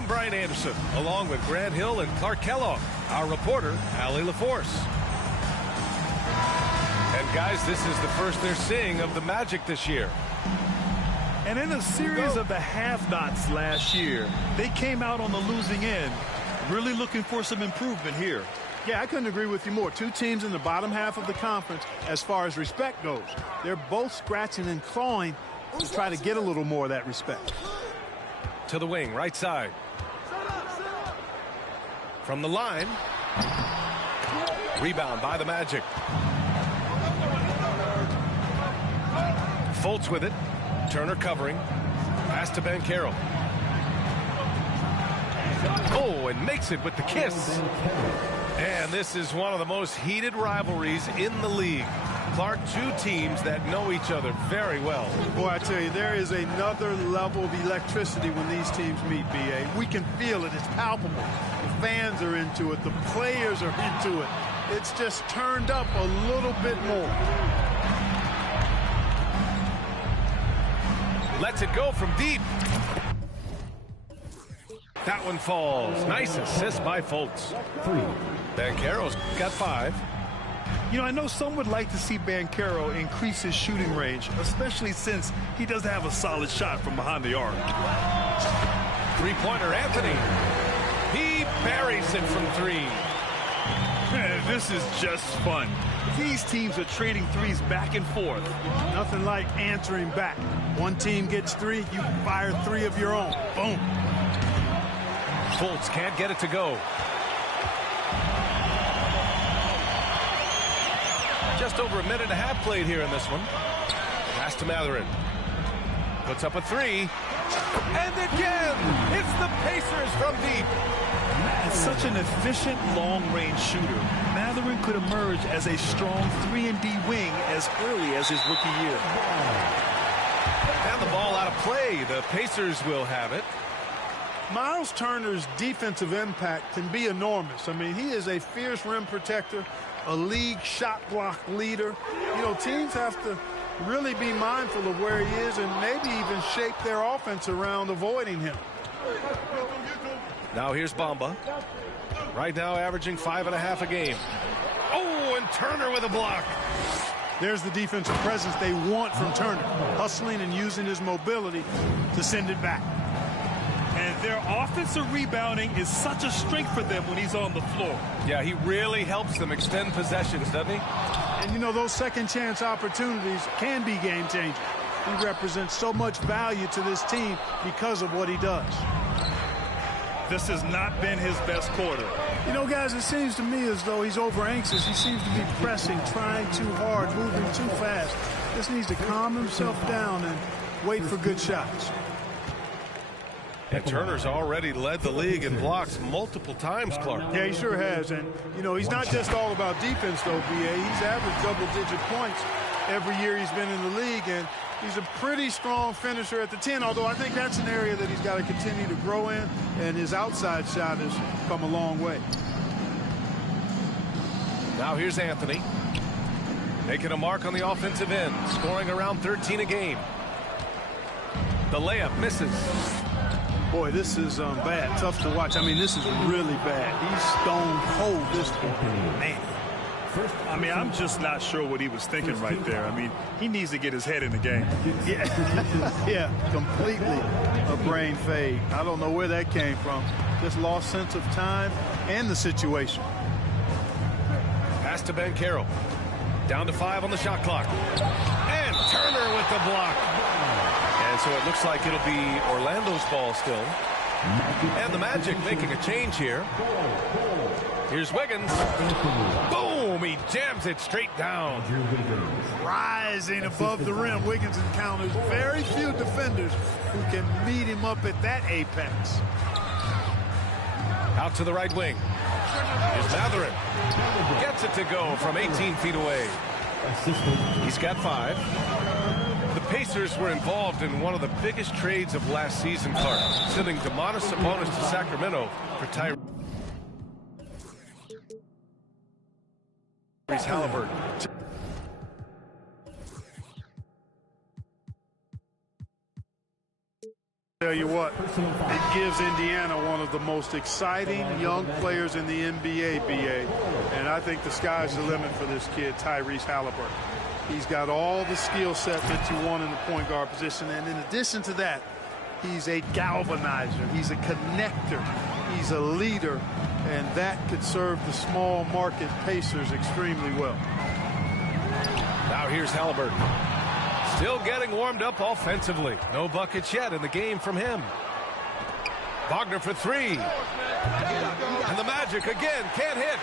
I'm Brian Anderson, along with Grant Hill and Clark Kellogg, our reporter, Allie LaForce. And guys, this is the first they're seeing of the Magic this year. And in a series of the have-nots last year, they came out on the losing end, really looking for some improvement here. Yeah, I couldn't agree with you more. Two teams in the bottom half of the conference as far as respect goes. They're both scratching and clawing to try to get a little more of that respect. To the wing, right side. From the line. Rebound by the Magic. Fultz with it. Turner covering. Pass to Banchero. Oh, and makes it with the kiss. And this is one of the most heated rivalries in the league. Clark, two teams that know each other very well. Boy, I tell you, there is another level of electricity when these teams meet, B.A. We can feel it. It's palpable. The fans are into it. The players are into it. It's just turned up a little bit more. Lets it go from deep. That one falls. Nice assist by Fultz. Banchero's got 5. You know, I know some would like to see Banchero increase his shooting range, especially since he doesn't have a solid shot from behind the arc. Three-pointer, Anthony. He buries it from 3. This is just fun. These teams are trading threes back and forth. Nothing like answering back. One team gets 3, you fire 3 of your own. Boom. Fultz can't get it to go. Just over a minute and a half played here in this one. Pass to Matherin. Puts up a 3. And again, it's the Pacers from deep. It's such an efficient long-range shooter. Matherin could emerge as a strong 3-and-D wing as early as his rookie year. And the ball out of play. The Pacers will have it. Miles Turner's defensive impact can be enormous. I mean, he is a fierce rim protector, a league shot block leader. You know, teams have to really be mindful of where he is and maybe even shape their offense around avoiding him. Now here's Bamba. Right now averaging 5.5 a game. Oh, and Turner with a block. There's the defensive presence they want from Turner, hustling and using his mobility to send it back. And their offensive rebounding is such a strength for them when he's on the floor. Yeah, he really helps them extend possessions, doesn't he? And, you know, those second-chance opportunities can be game-changing. He represents so much value to this team because of what he does. This has not been his best quarter. You know, guys, it seems to me as though he's over-anxious. He seems to be pressing, trying too hard, moving too fast. Just needs to calm himself down and wait for good shots. And Turner's already led the league in blocks multiple times, Clark. Yeah, he sure has. And, you know, he's not just all about defense, though, B.A. He's averaged double-digit points every year he's been in the league. And he's a pretty strong finisher at the 10, although I think that's an area that he's got to continue to grow in. And his outside shot has come a long way. Now here's Anthony. Making a mark on the offensive end. Scoring around 13 a game. The layup misses. Boy, this is bad. Tough to watch. I mean, this is really bad. He's stone cold this point. Man. I mean, I'm just not sure what he was thinking right there. I mean, he needs to get his head in the game. Yeah, yeah, completely a brain fade. I don't know where that came from. Just lost sense of time and the situation. Pass to Banchero. Down to 5 on the shot clock. And Turner with the block. And so it looks like it'll be Orlando's ball still. And the Magic making a change here. Here's Wiggins. Boom! He jams it straight down. Rising above the rim, Wiggins encounters very few defenders who can meet him up at that apex. Out to the right wing. Here's Matherin. Gets it to go from 18 feet away. He's got 5. The Pacers were involved in one of the biggest trades of last season, Clark, sending Domantas Sabonis to Sacramento for Tyrese Halliburton. Tell you what, it gives Indiana one of the most exciting young players in the NBA, BA. And I think the sky's the limit for this kid, Tyrese Halliburton. He's got all the skill set that you want in the point guard position. And in addition to that, he's a galvanizer. He's a connector. He's a leader. And that could serve the small market Pacers extremely well. Now here's Halliburton. Still getting warmed up offensively. No buckets yet in the game from him. Wagner for three. And the Magic again can't hit.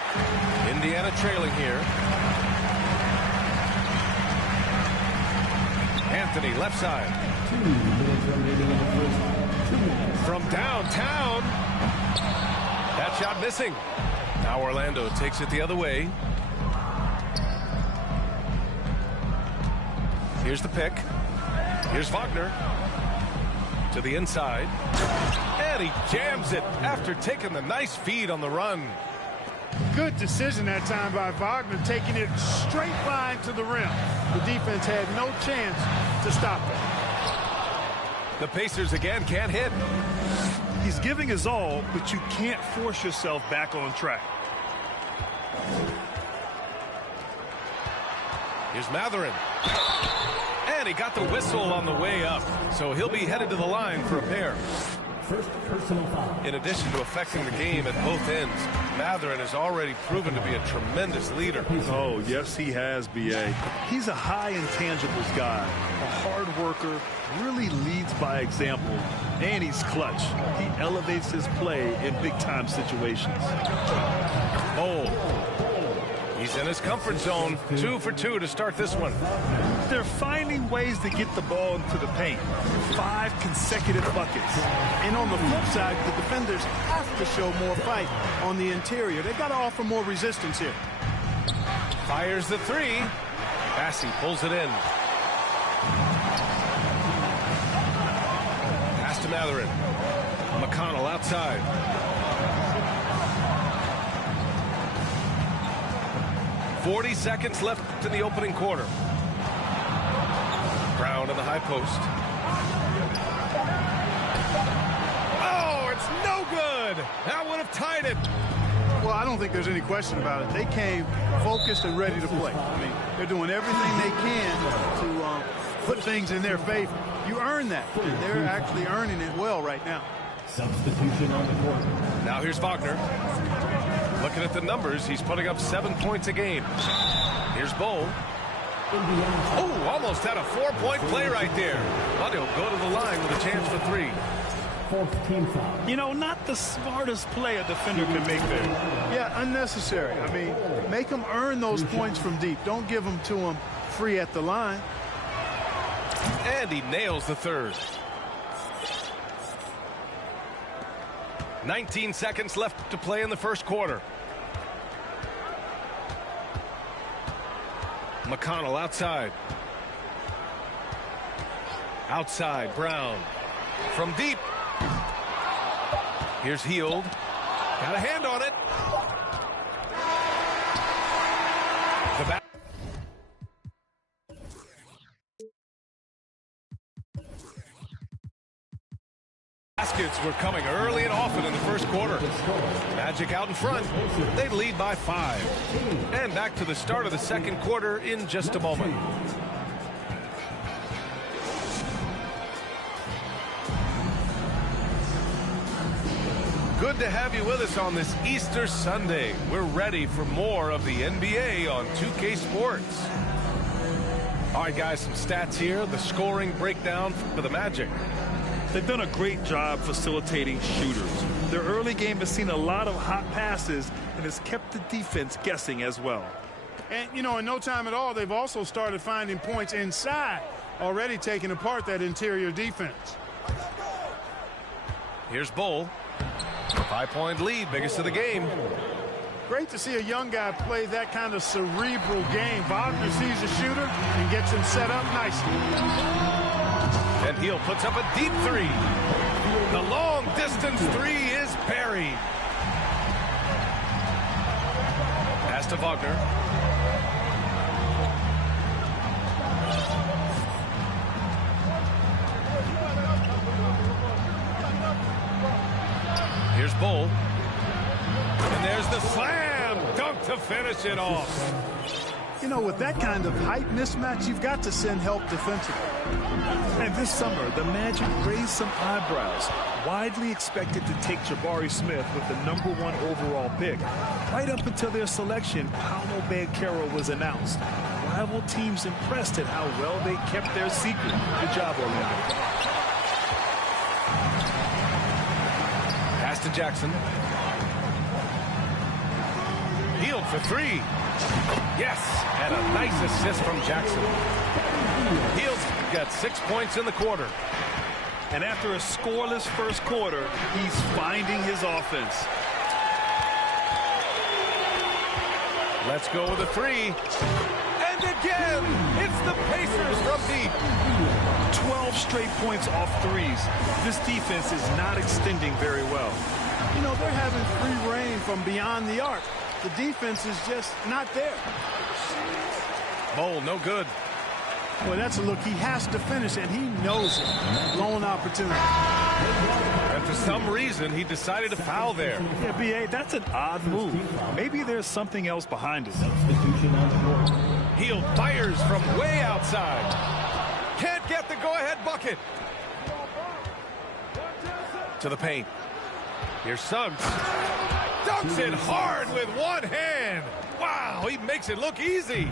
Indiana trailing here. Anthony left side. From downtown. That shot missing. Now Orlando takes it the other way. Here's the pick. Here's Wagner to the inside. And he jams it after taking the nice feed on the run. Good decision that time by Wagner, taking it straight line to the rim. The defense had no chance to stop it. The Pacers again can't hit. He's giving his all, but you can't force yourself back on track. Here's Mathurin. And he got the whistle on the way up, so he'll be headed to the line for a pair. First personal foul. In addition to affecting the game at both ends, Mathurin has already proven to be a tremendous leader. Oh, yes, he has, B.A. He's a high intangibles guy, a hard worker, really leads by example, and he's clutch. He elevates his play in big-time situations. Bold. He's in his comfort zone. 2 for 2 to start this one. They're finding ways to get the ball into the paint. 5 consecutive buckets. And on the flip side, the defenders have to show more fight on the interior. They've got to offer more resistance here. Fires the three. Bassey pulls it in. Pass to Mathurin. McConnell outside. "40 seconds left in the opening quarter. Brown in the high post. Oh, it's no good. That would have tied it. Well, I don't think there's any question about it. They came focused and ready to play. I mean, they're doing everything they can to put things in their favor. You earn that, and they're actually earning it well right now. Substitution on the court. Now here's Wagner. Looking at the numbers, he's putting up 7 points a game. Here's Bull. Oh, almost had a 4-point play right there. But he'll go to the line with a chance for 3. Fourth team foul. You know, not the smartest play a defender can make there. Yeah, unnecessary. I mean, make them earn those points from deep. Don't give them to them free at the line. And he nails the third. 19 seconds left to play in the first quarter. McConnell outside. Outside, Brown. From deep. Here's Hield. Got a hand on it. The back. Baskets were coming early and often in the first quarter. Magic out in front. They lead by 5. And back to the start of the second quarter in just a moment. Good to have you with us on this Easter Sunday. We're ready for more of the NBA on 2K Sports. All right, guys, some stats here. The scoring breakdown for the Magic. They've done a great job facilitating shooters. Their early game has seen a lot of hot passes and has kept the defense guessing as well. And, you know, in no time at all, they've also started finding points inside, already taking apart that interior defense. Here's Bull. 5-point lead, biggest of the game. Great to see a young guy play that kind of cerebral game. Wagner sees a shooter and gets him set up nicely. And Hield puts up a deep 3. The long distance 3 is buried. Pass to Wagner. Bull. And there's the slam dunk to finish it off. You know, with that kind of height mismatch, you've got to send help defensively. And this summer, the Magic raised some eyebrows. Widely expected to take Jabari Smith with the #1 overall pick. Right up until their selection, Paolo Banchero was announced. Rival teams impressed at how well they kept their secret. Good job, Orlando. Pass to Jackson. Hield for three. Yes, and a nice assist from Jackson. Hield's got 6 points in the quarter. And after a scoreless first quarter, he's finding his offense. Let's go with a three. And again, it's the Pacers from deep. 12 straight points off threes. This defense is not extending very well. You know, they're having free reign from beyond the arc. The defense is just not there. Bowl, no good. Well, that's a look he has to finish, and he knows it. Lone opportunity. And for some reason, he decided to foul there. Yeah, B.A., that's an odd move. Maybe there's something else behind it. Substitution on the court. Hield fires from way outside. Can't get the go-ahead bucket. To the paint. Here's Suggs. Dunks it hard with one hand. Wow, he makes it look easy.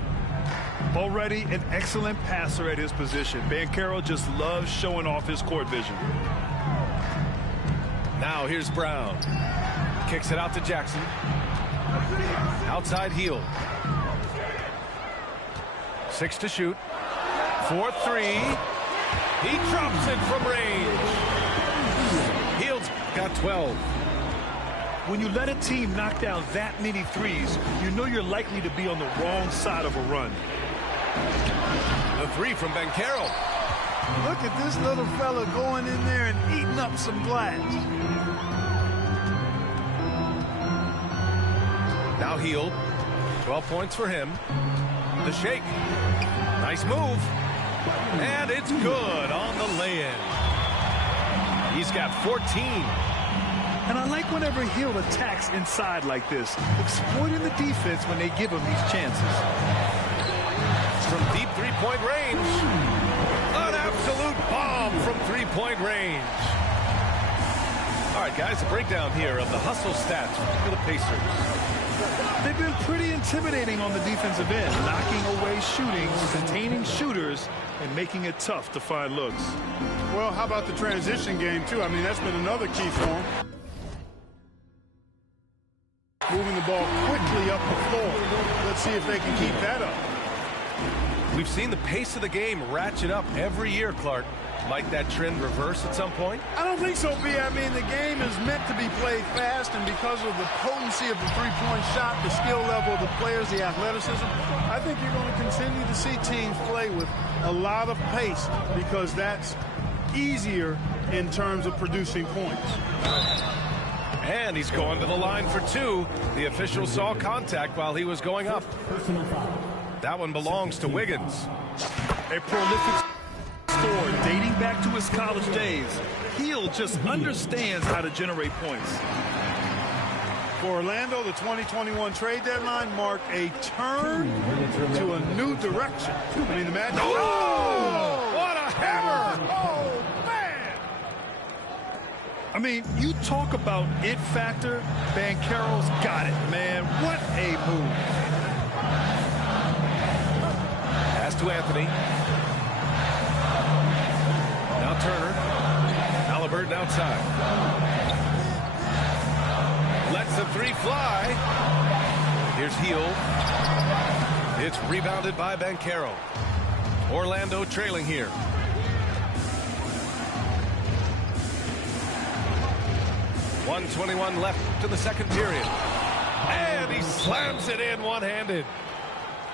Already an excellent passer at his position. Banchero just loves showing off his court vision. Now here's Brown. Kicks it out to Jackson. Outside Hield. 6 to shoot. 4-3. He drops it from range. Hield's got 12. When you let a team knock down that many threes, you know you're likely to be on the wrong side of a run. The three from Banchero. Look at this little fella going in there and eating up some glass. Now Hield. 12 points for him. The shake. Nice move. And it's good on the lay-in. He's got 14. And I like whenever Hield attacks inside like this, exploiting the defense when they give him these chances. From deep three-point range. An absolute bomb from three-point range. All right, guys, a breakdown here of the hustle stats for the Pacers. They've been pretty intimidating on the defensive end, knocking away shooting, containing shooters, and making it tough to find looks. Well, how about the transition game, too? I mean, that's been another key for him. Moving the ball quickly up the floor. Let's see if they can keep that up. We've seen the pace of the game ratchet up every year, Clark. Might that trend reverse at some point? I don't think so, B. I mean, the game is meant to be played fast, and because of the potency of the three-point shot, the skill level of the players, the athleticism, I think you're going to continue to see teams play with a lot of pace because that's easier in terms of producing points. And he's going to the line for two. The official saw contact while he was going up. Personal foul. That one belongs to Wiggins. A prolific scorer dating back to his college days. Hield just understands how to generate points. For Orlando, the 2021 trade deadline marked a turn to a new direction. I mean, the Magic. Oh! What a hammer! Oh, man! I mean, you talk about it factor, Banchero's got it, man. What a move. Pass to Anthony. Now Turner. Halliburton outside. Lets the three fly. Here's Hield. It's rebounded by Banchero. Orlando trailing here. .121 left to the second period. And he slams it in one-handed.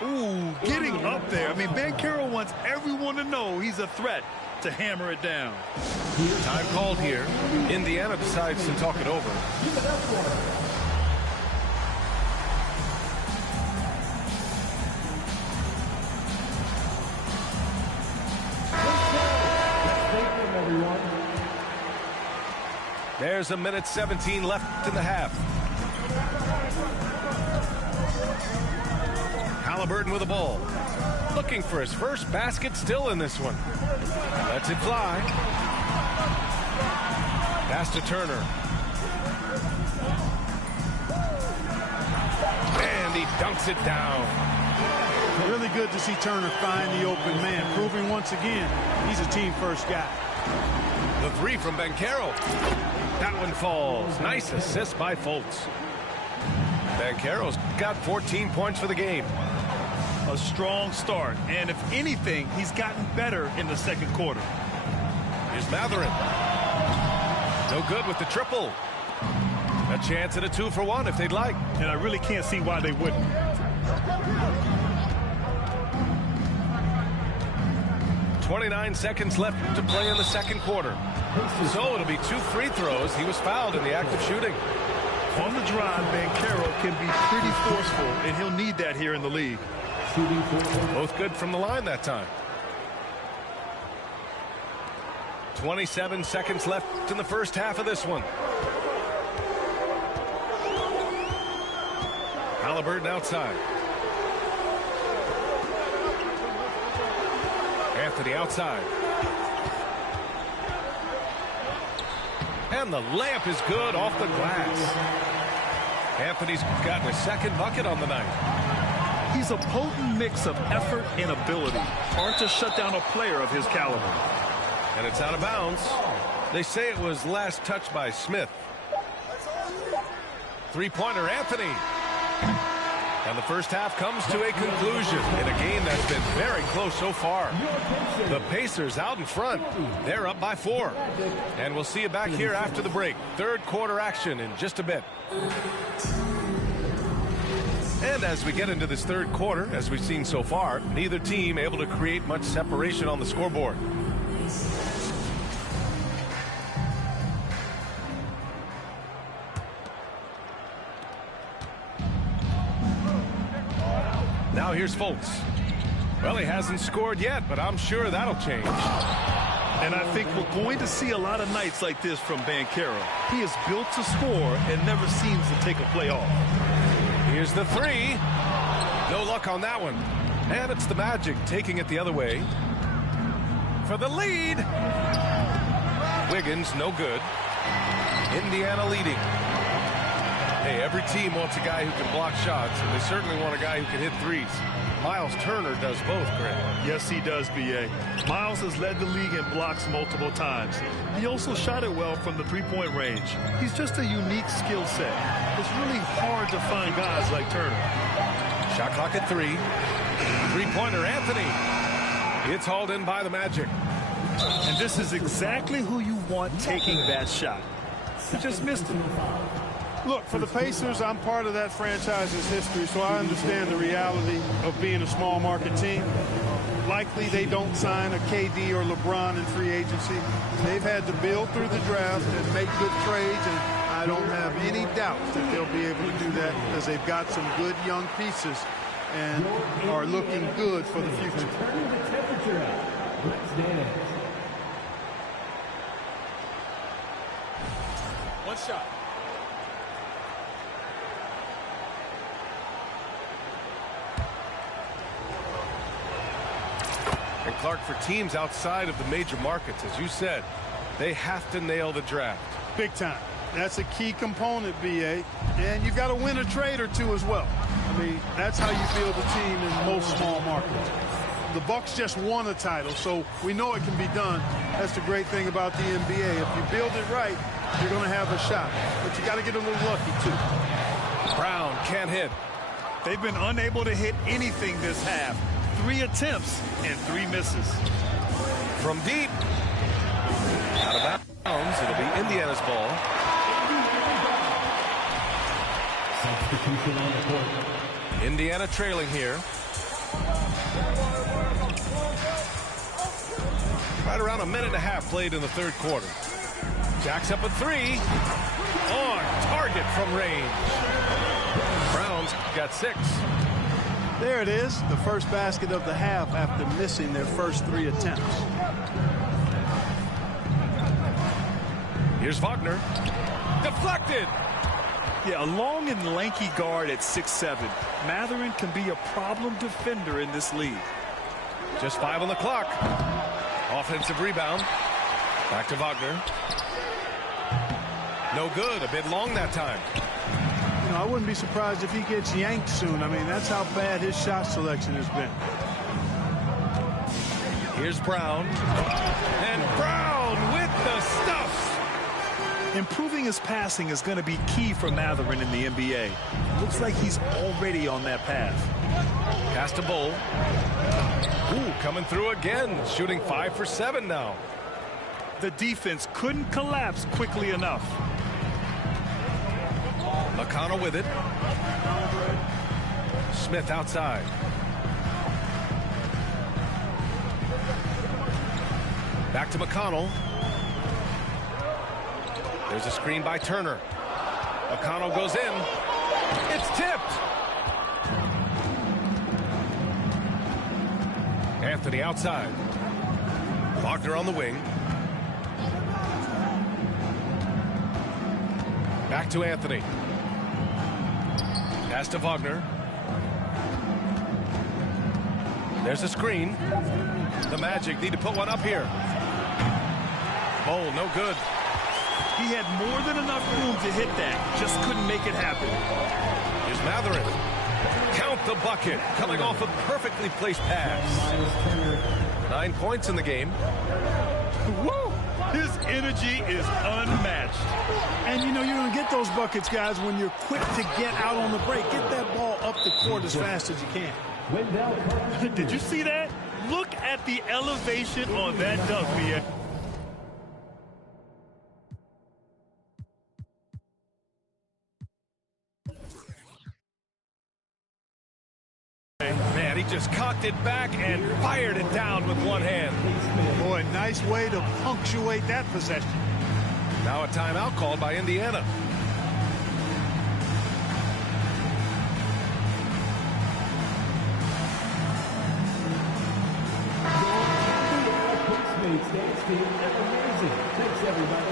Ooh, getting up there. I mean, Banchero wants everyone to know he's a threat to hammer it down. Time called here. Indiana decides to talk it over. There's a minute 17 left in the half. Halliburton with the ball. Looking for his first basket still in this one. Lets it fly. Pass to Turner. And he dunks it down. Really good to see Turner find the open man, proving once again he's a team-first guy. The three from Banchero. That one falls. Nice assist by Fultz. Banchero's got 14 points for the game. A strong start, and if anything, he's gotten better in the second quarter. Here's Matherin. No good with the triple. A chance at a 2-for-1 if they'd like. And I really can't see why they wouldn't. .29 seconds left to play in the second quarter. So it'll be 2 free throws. He was fouled in the act of shooting. On the drive, Banchero can be pretty forceful, and he'll need that here in the league. Both good from the line that time. 27 seconds left in the first half of this one. Halliburton outside. Anthony outside. And the layup is good off the glass. Anthony's gotten a second bucket on the night. He's a potent mix of effort and ability. Hard to shut down a player of his caliber. And it's out of bounds. They say it was last touched by Smith. Three-pointer, Anthony. And the first half comes to a conclusion in a game that's been very close so far. The Pacers out in front. They're up by 4. And we'll see you back here after the break. Third quarter action in just a bit. And as we get into this third quarter, as we've seen so far, neither team able to create much separation on the scoreboard. Now here's Fultz. Well, he hasn't scored yet, but I'm sure that'll change. And I think we're going to see a lot of nights like this from Banchero. He is built to score and never seems to take a play off. Here's the three. No luck on that one. And it's the Magic taking it the other way. For the lead. Wiggins, no good. Indiana leading. Hey, every team wants a guy who can block shots, and they certainly want a guy who can hit threes. Miles Turner does both, Greg. Yes, he does, B.A. Miles has led the league in blocks multiple times. He also shot it well from the three-point range. He's just a unique skill set. It's really hard to find guys like Turner. Shot clock at 3. Three-pointer, Anthony. It's hauled in by the Magic. And this is exactly who you want taking that shot. He just missed it. Look, for the Pacers, I'm part of that franchise's history, so I understand the reality of being a small market team. Likely they don't sign a KD or LeBron in free agency. They've had to build through the draft and make good trades, and I don't have any doubts that they'll be able to do that because they've got some good young pieces and are looking good for the future. One shot. And Clark, for teams outside of the major markets, as you said, they have to nail the draft. Big time. That's a key component, B.A. And you've got to win a trade or two as well. I mean, that's how you build a team in most small markets. The Bucks just won a title, so we know it can be done. That's the great thing about the NBA. If you build it right, you're going to have a shot. But you got to get a little lucky, too. Brown can't hit. They've been unable to hit anything this half. 3 attempts and 3 misses. From deep. Out of bounds. It'll be Indiana's ball. Substitution on the court. Indiana trailing here. Right around a minute and a half played in the third quarter. Jacks up a 3. On target from range. Browns got 6. There it is, the first basket of the half after missing their first 3 attempts. Here's Wagner. Deflected. Yeah, a long and lanky guard at 6'7". Mathurin can be a problem defender in this league. Just 5 on the clock. Offensive rebound. Back to Wagner. No good. A bit long that time. You know, I wouldn't be surprised if he gets yanked soon. I mean, that's how bad his shot selection has been. Here's Brown. And Brown with the stuff. Improving his passing is going to be key for Mathurin in the NBA. Looks like he's already on that path. Pass to Bull. Ooh, coming through again. Shooting 5 for 7 now. The defense couldn't collapse quickly enough. McConnell with it. Smith outside. Back to McConnell. There's a screen by Turner. McConnell goes in. It's tipped. Anthony outside. Wagner on the wing. Back to Anthony. Pass to Wagner. There's a screen. The Magic need to put one up here. Bowl, no good. He had more than enough room to hit that. Just couldn't make it happen. Here's Mathurin. Count the bucket. Coming off a perfectly placed pass. 9 points in the game. Woo! His energy is unmatched. And, you know, you're going to get those buckets, guys, when you're quick to get out on the break. Get that ball up the court as fast as you can. Did you see that? Look at the elevation on that dunk, BA. Man, he just cocked it back and fired it down with one hand. Boy, nice way to punctuate that possession. Now a timeout called by Indiana. Amazing. Thanks, everybody.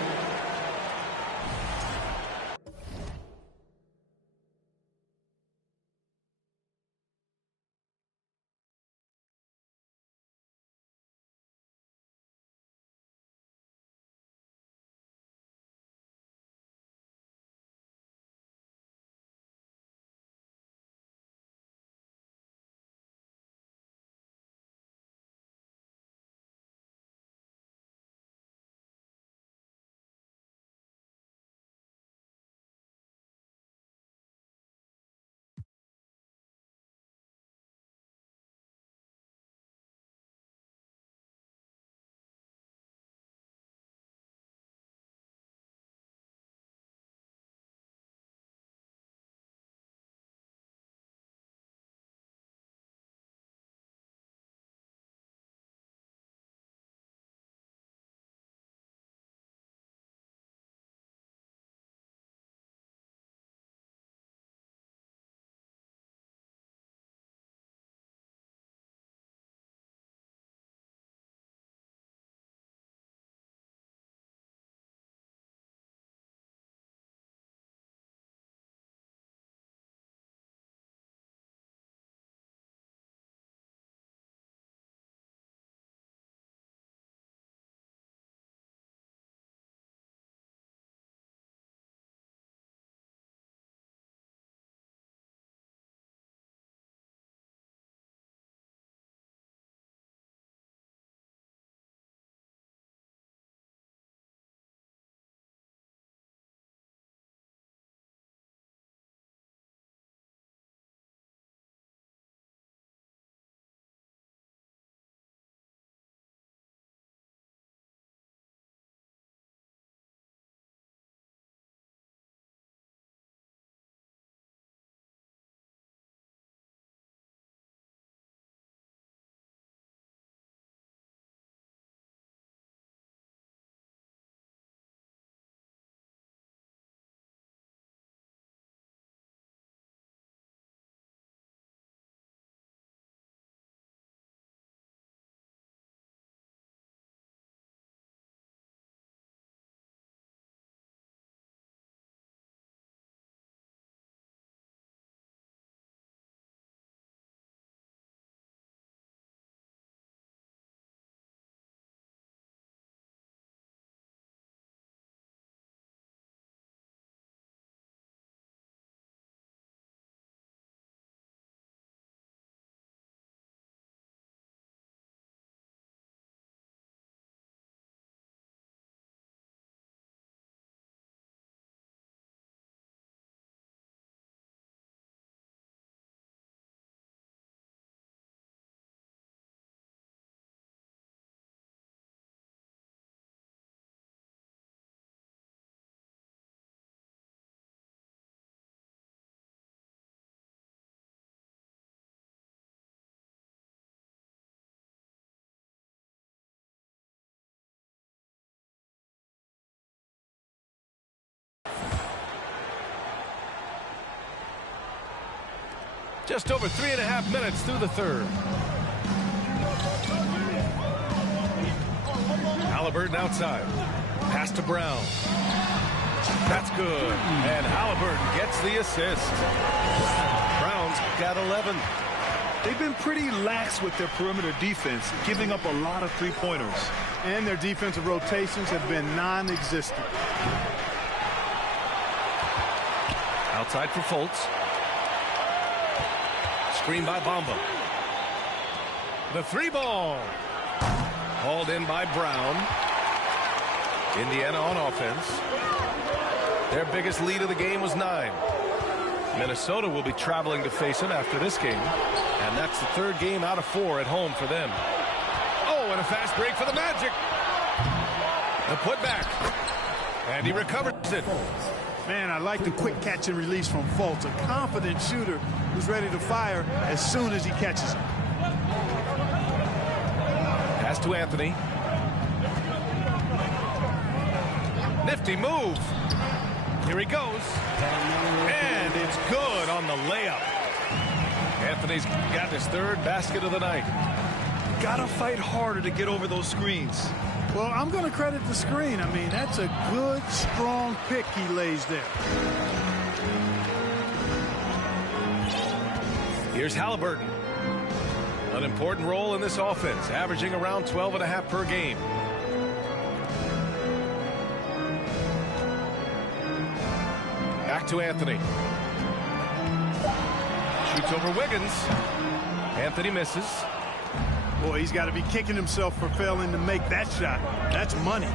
Just over 3.5 minutes through the third. Halliburton outside. Pass to Brown. That's good. And Halliburton gets the assist. Brown's got 11. They've been pretty lax with their perimeter defense, giving up a lot of three-pointers. And their defensive rotations have been non-existent. Outside for Fultz. Screen by Bamba. The three ball. Hauled in by Brown. Indiana on offense. Their biggest lead of the game was 9. Minnesota will be traveling to face him after this game. And that's the third game out of 4 at home for them. Oh, and a fast break for the Magic. The putback. And he recovers it. Man, I like the quick catch and release from Fultz. A confident shooter who's ready to fire as soon as he catches it. Pass to Anthony. Nifty move. Here he goes. And it's good on the layup. Anthony's got his third basket of the night. Gotta fight harder to get over those screens. Well, I'm going to credit the screen. I mean, that's a good, strong pick he lays there. Here's Halliburton. An important role in this offense, averaging around 12.5 per game. Back to Anthony. Shoots over Wiggins. Anthony misses. Boy, he's got to be kicking himself for failing to make that shot. That's money.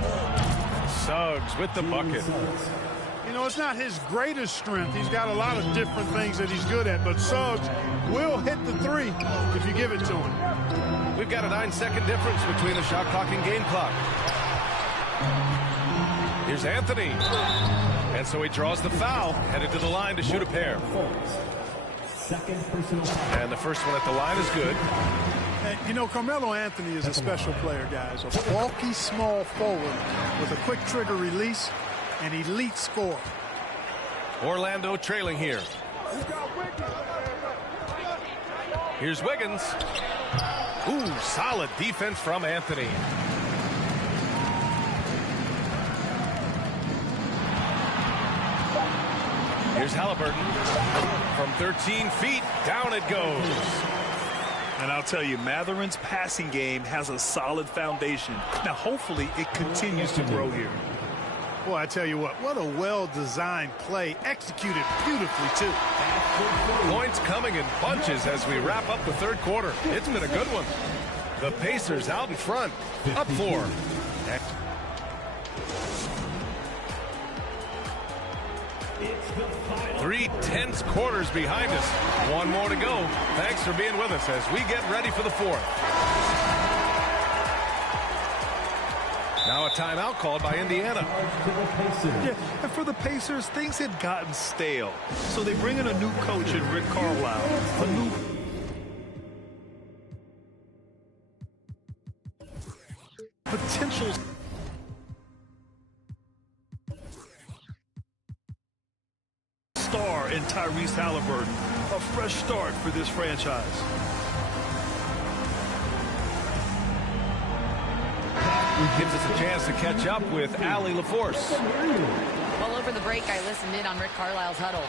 Suggs with the bucket. You know, it's not his greatest strength. He's got a lot of different things that he's good at, but Suggs will hit the three if you give it to him. We've got a 9-second difference between the shot clock and game clock. Here's Anthony. And so he draws the foul, headed to the line to shoot a pair. And the first one at the line is good. And, you know, Carmelo Anthony is a special player, guys. A bulky, small forward with a quick trigger release and elite score. Orlando trailing here. Here's Wiggins. Ooh, solid defense from Anthony. Here's Halliburton. From 13 feet, down it goes. And I'll tell you, Matherin's passing game has a solid foundation. Now, hopefully, it continues to grow here. Boy, I tell you what a well-designed play, executed beautifully, too. Points coming in bunches as we wrap up the third quarter. It's been a good one. The Pacers out in front, up 4. 3 tense quarters behind us. One more to go. Thanks for being with us as we get ready for the fourth. Now a timeout called by Indiana. Yeah, and for the Pacers, things had gotten stale. So they bring in a new coach in Rick Carlisle. A new potential star in Tyrese Halliburton. A fresh start for this franchise. Gives us a chance to catch up with Allie LaForce. Well, over the break, I listened in on Rick Carlisle's huddle.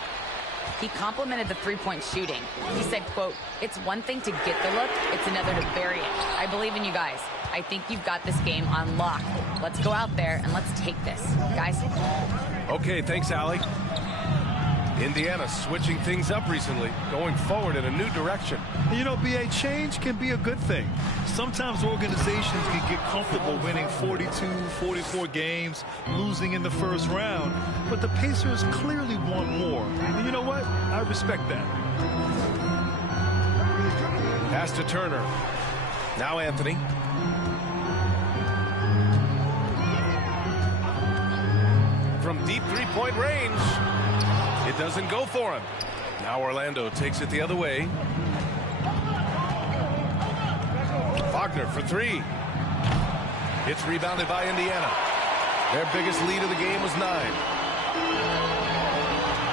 He complimented the three-point shooting. He said, quote, "It's one thing to get the look, it's another to bury it. I believe in you guys. I think you've got this game on lock. Let's go out there and let's take this, guys." Okay, thanks, Allie. Indiana switching things up recently, going forward in a new direction. You know, BA, change can be a good thing. Sometimes organizations can get comfortable winning 42, 44 games, losing in the first round. But the Pacers clearly want more. And you know what? I respect that. Pass to Turner. Now Anthony. From deep three-point range. It doesn't go for him. Now Orlando takes it the other way. Wagner for 3. It's rebounded by Indiana. Their biggest lead of the game was 9.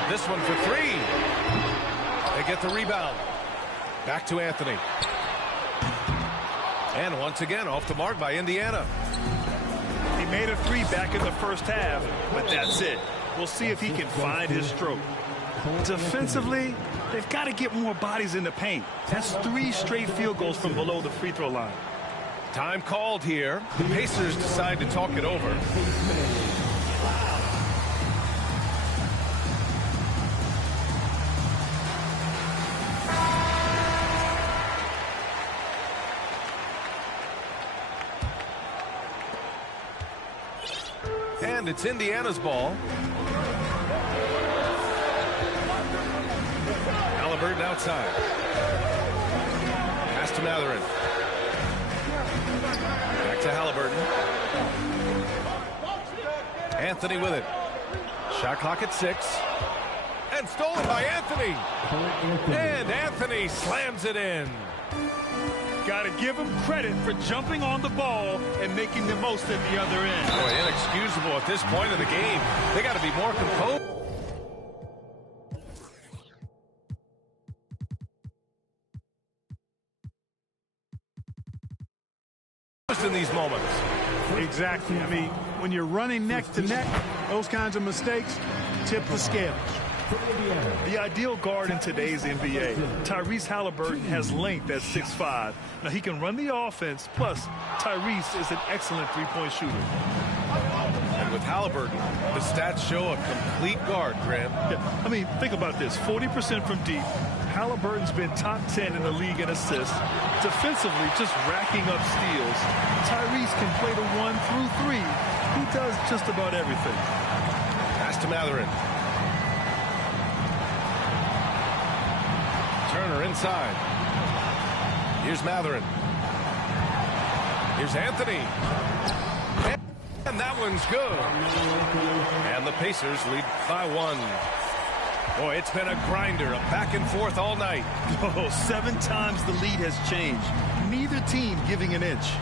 This one for 3. They get the rebound. Back to Anthony. And once again, off the mark by Indiana. He made a three back in the first half, but that's it. We'll see if he can find his stroke. Defensively, they've got to get more bodies in the paint. That's 3 straight field goals from below the free throw line. Time called here. The Pacers decide to talk it over. And it's Indiana's ball. Halliburton outside. Pass to Mathurin. Back to Halliburton. Anthony with it. Shot clock at 6. And stolen by Anthony. And Anthony slams it in. Got to give him credit for jumping on the ball and making the most at the other end. Boy, inexcusable at this point of the game. They got to be more composed in these moments. Exactly. I mean, when you're running neck to neck, those kinds of mistakes tip the scales. The ideal guard in today's NBA, Tyrese Halliburton, has length at 6'5". Now, he can run the offense, plus Tyrese is an excellent three-point shooter. And with Halliburton, the stats show a complete guard, Graham. Yeah, I mean, think about this. 40% from deep. Halliburton's been top 10 in the league in assists. Defensively, just racking up steals. Tyrese can play the 1 through 3. He does just about everything. Pass to Mathurin. Turner inside. Here's Mathurin. Here's Anthony. And that one's good. And the Pacers lead by 1. Boy, it's been a grinder, a back and forth all night. Oh, 7 times the lead has changed. Neither team giving an inch.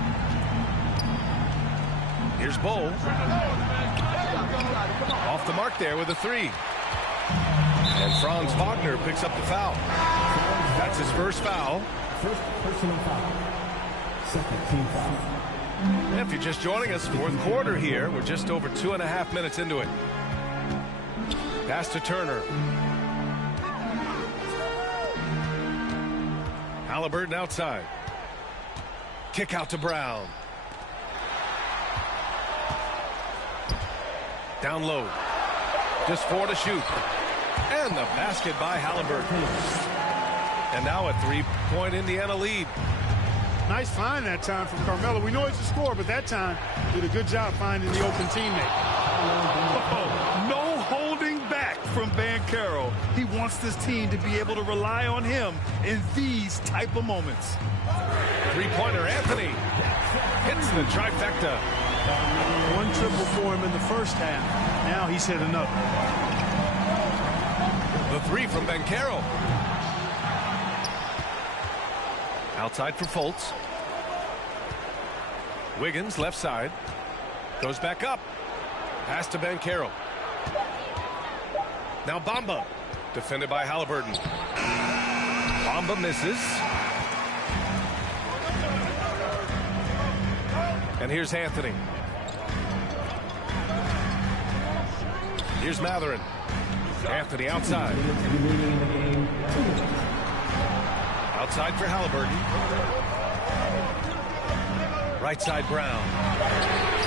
Here's Bull. Off the mark there with a 3. And Franz Wagner picks up the foul. That's his first foul. First personal foul. Second team foul. And if you're just joining us, fourth quarter here. We're just over 2.5 minutes into it. Pass to Turner. Halliburton outside. Kick out to Brown. Down low. Just 4 to shoot. And the basket by Halliburton. And now a 3-point Indiana lead. Nice find that time from Carmelo. We know he's a scorer, but that time did a good job finding the open teammate. Oh, no holding back from Banchero. He wants this team to be able to rely on him in these type of moments. 3-pointer Anthony hits the trifecta. 1 triple for him in the first half. Now he's hit another. The 3 from Banchero. Outside for Fultz. Wiggins left side. Goes back up. Pass to Banchero. Now Bamba. Defended by Halliburton. Bamba misses. And here's Anthony. Here's Mathurin. Anthony outside. Outside for Halliburton. Right side Brown.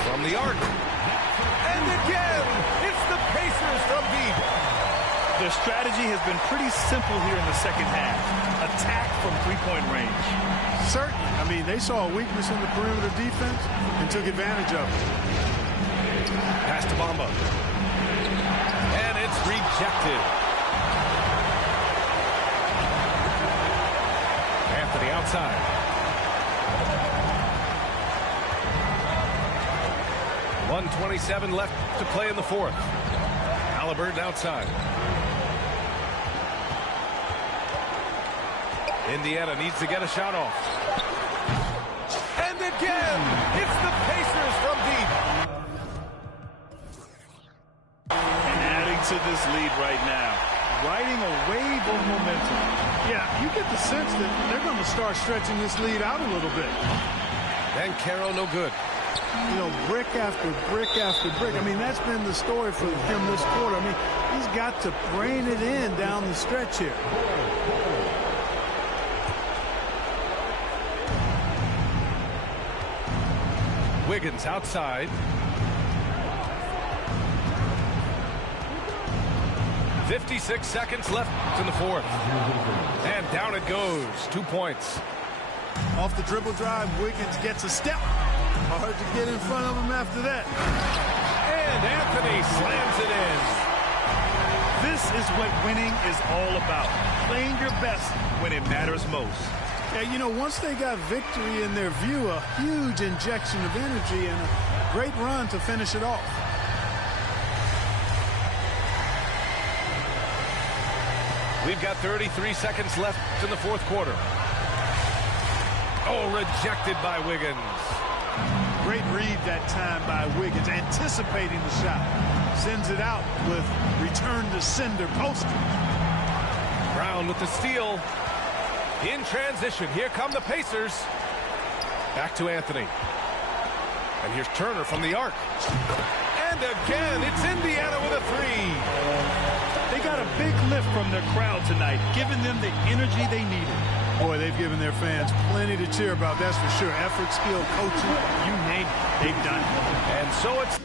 From the arc. And again, it's the Pacers from deep. Their strategy has been pretty simple here in the second half. Attack from three-point range. Certainly. I mean, they saw a weakness in the perimeter defense and took advantage of it. Pass to Bamba. And it's rejected. Anthony outside. .127 left to play in the fourth. Halliburton outside. Indiana needs to get a shot off. And again, it's the Pacers from deep. And adding to this lead right now, riding a wave of momentum. Yeah, you get the sense that they're going to start stretching this lead out a little bit. Banchero, no good. You know, brick after brick after brick. I mean, that's been the story for him this quarter. I mean, he's got to brain it in down the stretch here. Wiggins outside. 56 seconds left in the fourth. And down it goes. 2 points. Off the dribble drive, Wiggins gets a step. Hard to get in front of him after that. And Anthony slams it in. This is what winning is all about. Playing your best when it matters most. Yeah, you know, once they got victory in their view, a huge injection of energy and a great run to finish it off. We've got 33 seconds left in the fourth quarter. Oh, rejected by Wiggins. Great read that time by Wiggins, anticipating the shot. Sends it out with return to sender poster. Brown with the steal. In transition, here come the Pacers. Back to Anthony. And here's Turner from the arc. And again, it's Indiana with a three. They got a big lift from their crowd tonight, giving them the energy they needed. Boy, they've given their fans plenty to cheer about, that's for sure. Effort, skill, coaching, you name it, they've done it. And so it's